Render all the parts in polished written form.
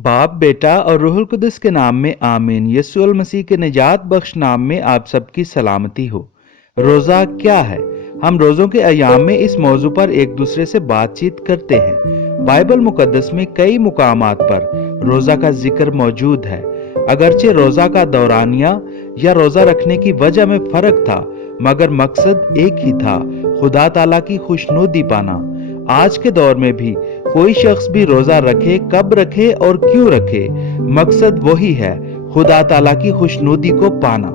बाप, बेटा और रूहुल कुदस के नाम में आमीन। यस्सुअल मसीह के निजात बख्श नाम में आप सबकी सलामती हो। रोज़ा क्या है? हम रोज़ों के अयाम में इस मौजू पर एक दूसरे से बातचीत करते हैं। बाइबल मुकद्दस में कई मुकामात पर रोज़ा का जिक्र मौजूद है। अगरचे रोज़ा का दौरानिया या रोज़ा रखने की वजह में फ़र्क था, मगर मकसद एक ही था, खुदा ताला की खुशनुदी पाना। आज के दौर में भी कोई शख्स भी रोजा रखे, कब रखे और क्यों रखे, मकसद वही है, खुदा ताला की खुशनुदी को पाना।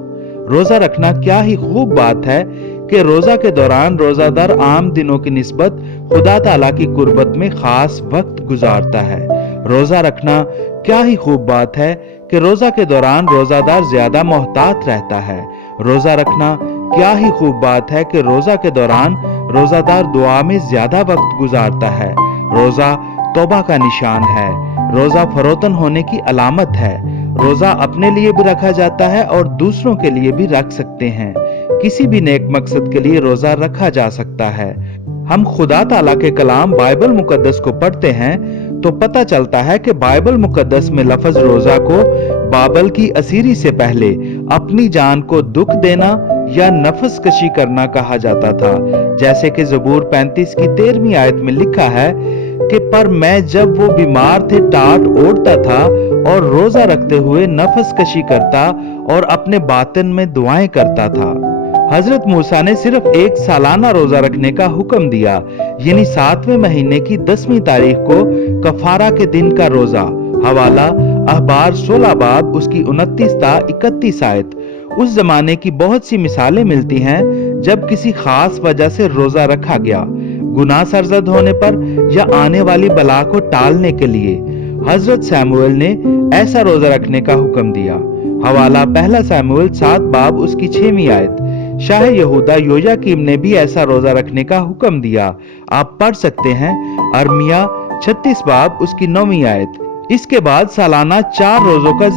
रोजा रखना क्या ही खूब बात है कि रोजा के दौरान रोजादार आम दिनों की निस्बत खुदा ताला की कुर्बत में खास वक्त गुजारता है। रोजा रखना क्या ही खूब बात है कि रोजा के दौरान रोजादार ज्यादा मोहतात रहता है। रोजा रखना क्या ही खूब बात है कि रोजा के दौरान रोजादार दुआ में ज्यादा वक्त गुजारता है। रोजा तौबा का निशान है। रोजा फरोतन होने की अलामत है। रोजा अपने लिए भी रखा जाता है और दूसरों के लिए भी रख सकते हैं। किसी भी नेक मकसद के लिए रोजा रखा जा सकता है। हम खुदा ताला के कलाम बाइबल मुकद्दस को पढ़ते हैं तो पता चलता है कि बाइबल मुकद्दस में लफ्ज रोजा को बाबल की असीरी से पहले अपनी जान को दुख देना या नफस कशी करना कहा जाता था। जैसे कि ज़बूर 35 की 13वीं आयत में लिखा है कि पर मैं जब वो बीमार थे टाट ओढ़ता था और रोजा रखते हुए नफस कशी करता और अपने बातिन में दुआएं करता था। हजरत मूसा ने सिर्फ एक सालाना रोजा रखने का हुक्म दिया, यानी 7वें महीने की 10वीं तारीख को कफारा के दिन का रोजा। हवाला अहबार 16 बाब उसकी 29 ता 31 आयत। उस जमाने की बहुत सी मिसालें मिलती हैं जब किसी खास वजह से रोजा रखा गया, गुनाह सरजद होने पर या आने वाली बला को टालने के लिए। हजरत सैमुअल ने ऐसा रोजा रखने का हुक्म दिया। हवाला पहला सैमुअल 7 बाब उसकी 6वीं आयत। शाह यहूदा योयाकीम ने भी ऐसा रोजा रखने का हुक्म दिया। आप पढ़ सकते हैं अरमिया 36 बाब उसकी 9वीं आयत। इसके बाद सालाना 4 रोजों का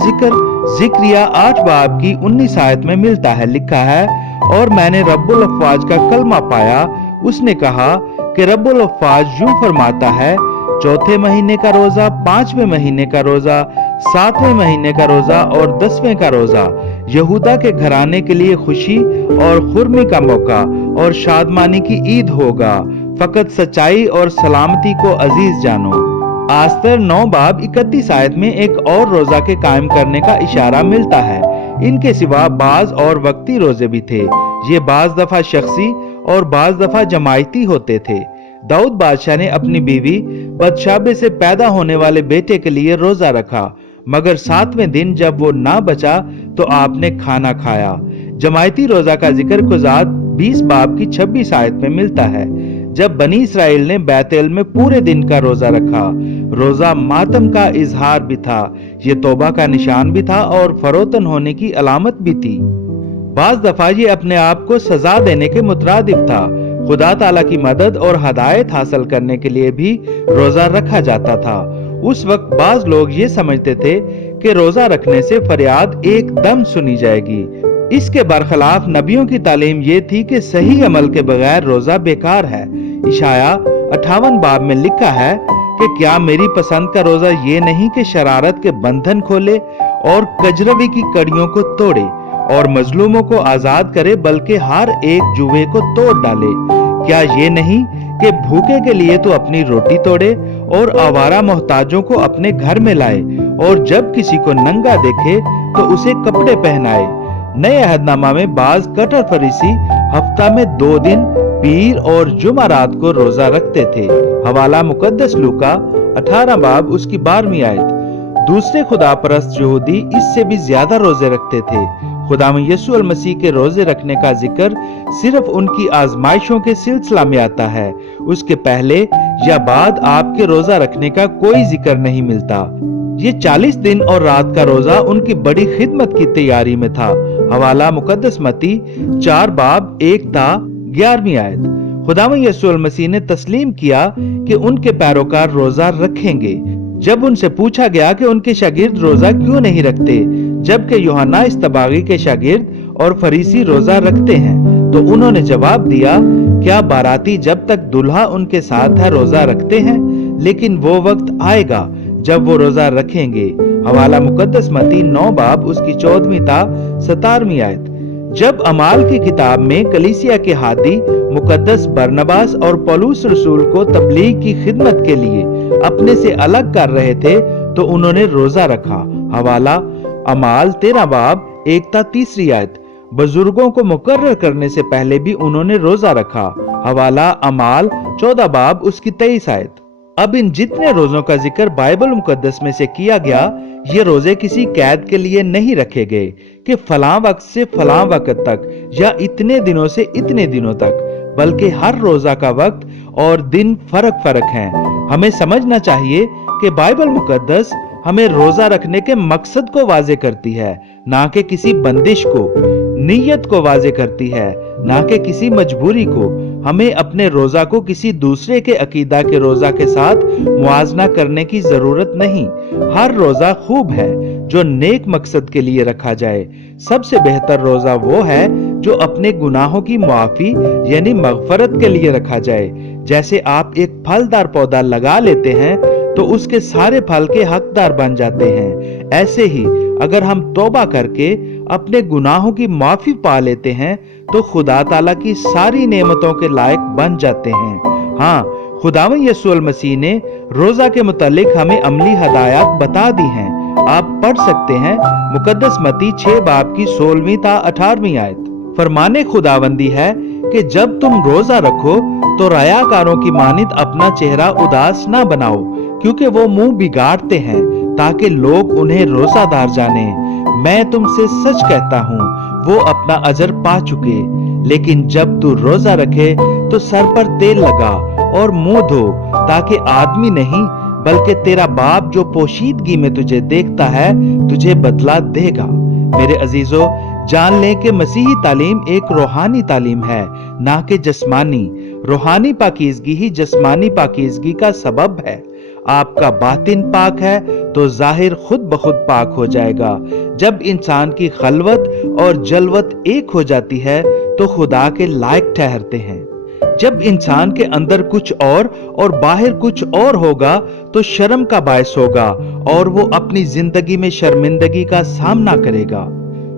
जिक्रिया 8 बाब की 19 आयत में मिलता है। लिखा है, और मैंने रब्बुल अफ़वाज का कलमा पाया, उसने कहा कि रब्बुल अफ़वाज यूं फरमाता है, चौथे महीने का रोजा, 5वें महीने का रोजा, 7वें महीने का रोजा और 10वें का रोजा यहूदा के घराने के लिए खुशी और खुर्मी का मौका और शादमानी की ईद होगा। फकत सच्चाई और सलामती को अजीज जानो। आस्तर 9 बाब 31 आयत में एक और रोजा के कायम करने का इशारा मिलता है। इनके सिवा बाज और वक्ती रोजे भी थे। ये बाज दफा शख्सी और बाज दफा जमायती होते थे। दाऊद बादशाह ने अपनी बीवी बदशाबे से पैदा होने वाले बेटे के लिए रोजा रखा, मगर 7वें दिन जब वो ना बचा तो आपने खाना खाया। जमायती रोजा का जिक्र कुजात 20 बाब की 26 आयत में मिलता है, जब बनी इसराइल ने बैतेल में पूरे दिन का रोजा रखा। रोजा मातम का इजहार भी था, ये तौबा का निशान भी था और फरोतन होने की अलामत भी थी। बाज दफा ये अपने आप को सजा देने के मुतरादिफ था। खुदा ताला की मदद और हदायत हासिल करने के लिए भी रोजा रखा जाता था। उस वक्त बाज लोग ये समझते थे कि रोजा रखने से फरियाद एकदम सुनी जाएगी। इसके बरखिलाफ नबियों की तालीम ये थी कि सही अमल के बगैर रोजा बेकार है। इशाया 58 बाब में लिखा है कि क्या मेरी पसंद का रोजा ये नहीं कि शरारत के बंधन खोले और कजरवी की कड़ियों को तोड़े और मजलूमों को आजाद करे, बल्कि हर एक जुए को तोड़ डाले। क्या ये नहीं कि भूखे के लिए तो अपनी रोटी तोड़े और आवारा मोहताजों को अपने घर में लाए, और जब किसी को नंगा देखे तो उसे कपड़े पहनाए। नए अहदनामा में बाज कट्टर फरीसी हफ्ता में 2 दिन पीर और जुमारात को रोजा रखते थे। हवाला मुकद्दस लूका 18 बाब उसकी 12वीं आयत। दूसरे खुदा परस्त यहूदी इससे भी ज्यादा रोजे रखते थे। खुदाम यीशु मसीह के रोजे रखने का जिक्र सिर्फ उनकी आजमाइशों के सिलसिला में आता है। उसके पहले या बाद आपके रोजा रखने का कोई जिक्र नहीं मिलता। ये 40 दिन और रात का रोजा उनकी बड़ी खिदमत की तैयारी में था। हवाला मुकद्दस मती 4 बाब 1 ता 11वीं आयत। खुदाम यीशु मसीह ने तस्लीम किया कि उनके पैरोकार रोजा रखेंगे। जब उनसे पूछा गया कि उनके शागिर्द रोजा क्यों नहीं रखते, जबकि यूहन्ना इस्तबागी के शागिर्द और फरीसी रोजा रखते हैं, तो उन्होंने जवाब दिया, क्या बाराती जब तक दुल्हा उनके साथ है रोजा रखते हैं? लेकिन वो वक्त आएगा जब वो रोजा रखेंगे। हवाला मुकद्दस मत्ती 9 बाब उसकी 14वीं ता 17वीं आयत। जब अमाल की किताब में कलीसिया के हादी मुकद्दस बरनबास और पौलुस रसूल को तबलीग की खिदमत के लिए अपने से अलग कर रहे थे तो उन्होंने रोजा रखा। हवाला अमाल 13 बाब 1 ता 3री आयत। बुजुर्गों को मुकर्रर करने से पहले भी उन्होंने रोजा रखा। हवाला अमाल 14 बाब उसकी 23 आयत। अब इन जितने रोजों का जिक्र बाइबल मुकद्दस में से किया गया, ये रोजे किसी कैद के लिए नहीं रखे गए कि फलां वक्त से फलां वक्त तक या इतने दिनों से इतने दिनों तक, बल्कि हर रोजा का वक्त और दिन फर्क फर्क हैं। हमें समझना चाहिए कि बाइबल मुकद्दस हमें रोजा रखने के मकसद को वाजे करती है, ना कि किसी बंदिश को। नीयत को वाजे करती है, ना कि किसी मजबूरी को। हमें अपने रोजा को किसी दूसरे के अकीदा के रोजा के साथ मुआजना करने की जरूरत नहीं। हर रोजा खूब है जो नेक मकसद के लिए रखा जाए। सबसे बेहतर रोजा वो है जो अपने गुनाहों की मुआफी यानी मगफरत के लिए रखा जाए। जैसे आप एक फलदार पौधा लगा लेते हैं तो उसके सारे फल के हकदार बन जाते हैं, ऐसे ही अगर हम तौबा करके अपने गुनाहों की माफी पा लेते हैं तो खुदा ताला की सारी नेमतों के लायक बन जाते हैं। हाँ, खुदावंद यीशु मसीह ने रोजा के मुतालिक हमें अमली हदायत बता दी हैं। आप पढ़ सकते हैं मुकद्दस मत्ती 6 बाब की 16वीं ता 18वीं आयत। फरमाने खुदावंदी है कि जब तुम रोजा रखो तो रयाकारों की मानित अपना चेहरा उदास ना बनाओ, क्योंकि वो मुंह बिगाड़ते हैं ताकि लोग उन्हें रोजादार जाने। मैं तुमसे सच कहता हूँ वो अपना अजर पा चुके। लेकिन जब तू रोजा रखे तो सर पर तेल लगा और मुंह धो, ताकि आदमी नहीं बल्कि तेरा बाप जो पोशीदगी में तुझे देखता है तुझे बदला देगा। मेरे अजीजों, जान लें कि मसीही तालीम एक रूहानी तालीम है, ना कि जिस्मानी। रूहानी पाकीज़गी ही जिस्मानी पाकीज़गी का सबब है। आपका बातिन पाक है तो जाहिर खुद ब खुद पाक हो जाएगा। जब इंसान की खलवत और जलवत एक हो जाती है तो खुदा के लायक ठहरते हैं। जब इंसान के अंदर कुछ और बाहर कुछ और होगा तो शर्म का बायस होगा और वो अपनी जिंदगी में शर्मिंदगी का सामना करेगा।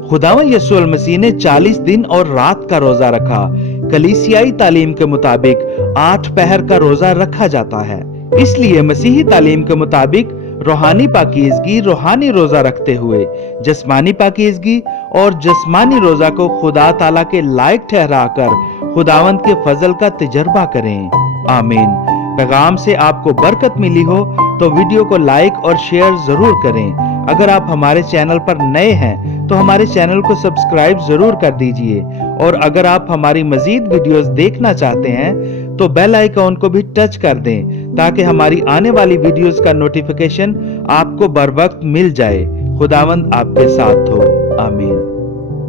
खुदावंद यीशु मसीह ने 40 दिन और रात का रोजा रखा। कलीसियाई तालीम के मुताबिक 8 पहर का रोजा रखा जाता है। इसलिए मसीही तालीम के मुताबिक रूहानी पाकीज़गी रूहानी रोजा रखते हुए जिस्मानी पाकीज़गी और जिस्मानी रोजा को खुदा ताला के लायक ठहराकर खुदावंद के फजल का तजर्बा करें। आमीन। पैगाम से आपको बरकत मिली हो तो वीडियो को लाइक और शेयर जरूर करें। अगर आप हमारे चैनल पर नए हैं तो हमारे चैनल को सब्सक्राइब जरूर कर दीजिए, और अगर आप हमारी मजीद वीडियोस देखना चाहते हैं तो बेल आइकॉन को भी टच कर दें ताकि हमारी आने वाली वीडियोस का नोटिफिकेशन आपको बर वक्त मिल जाए। खुदावंद आपके साथ हो। आमीन।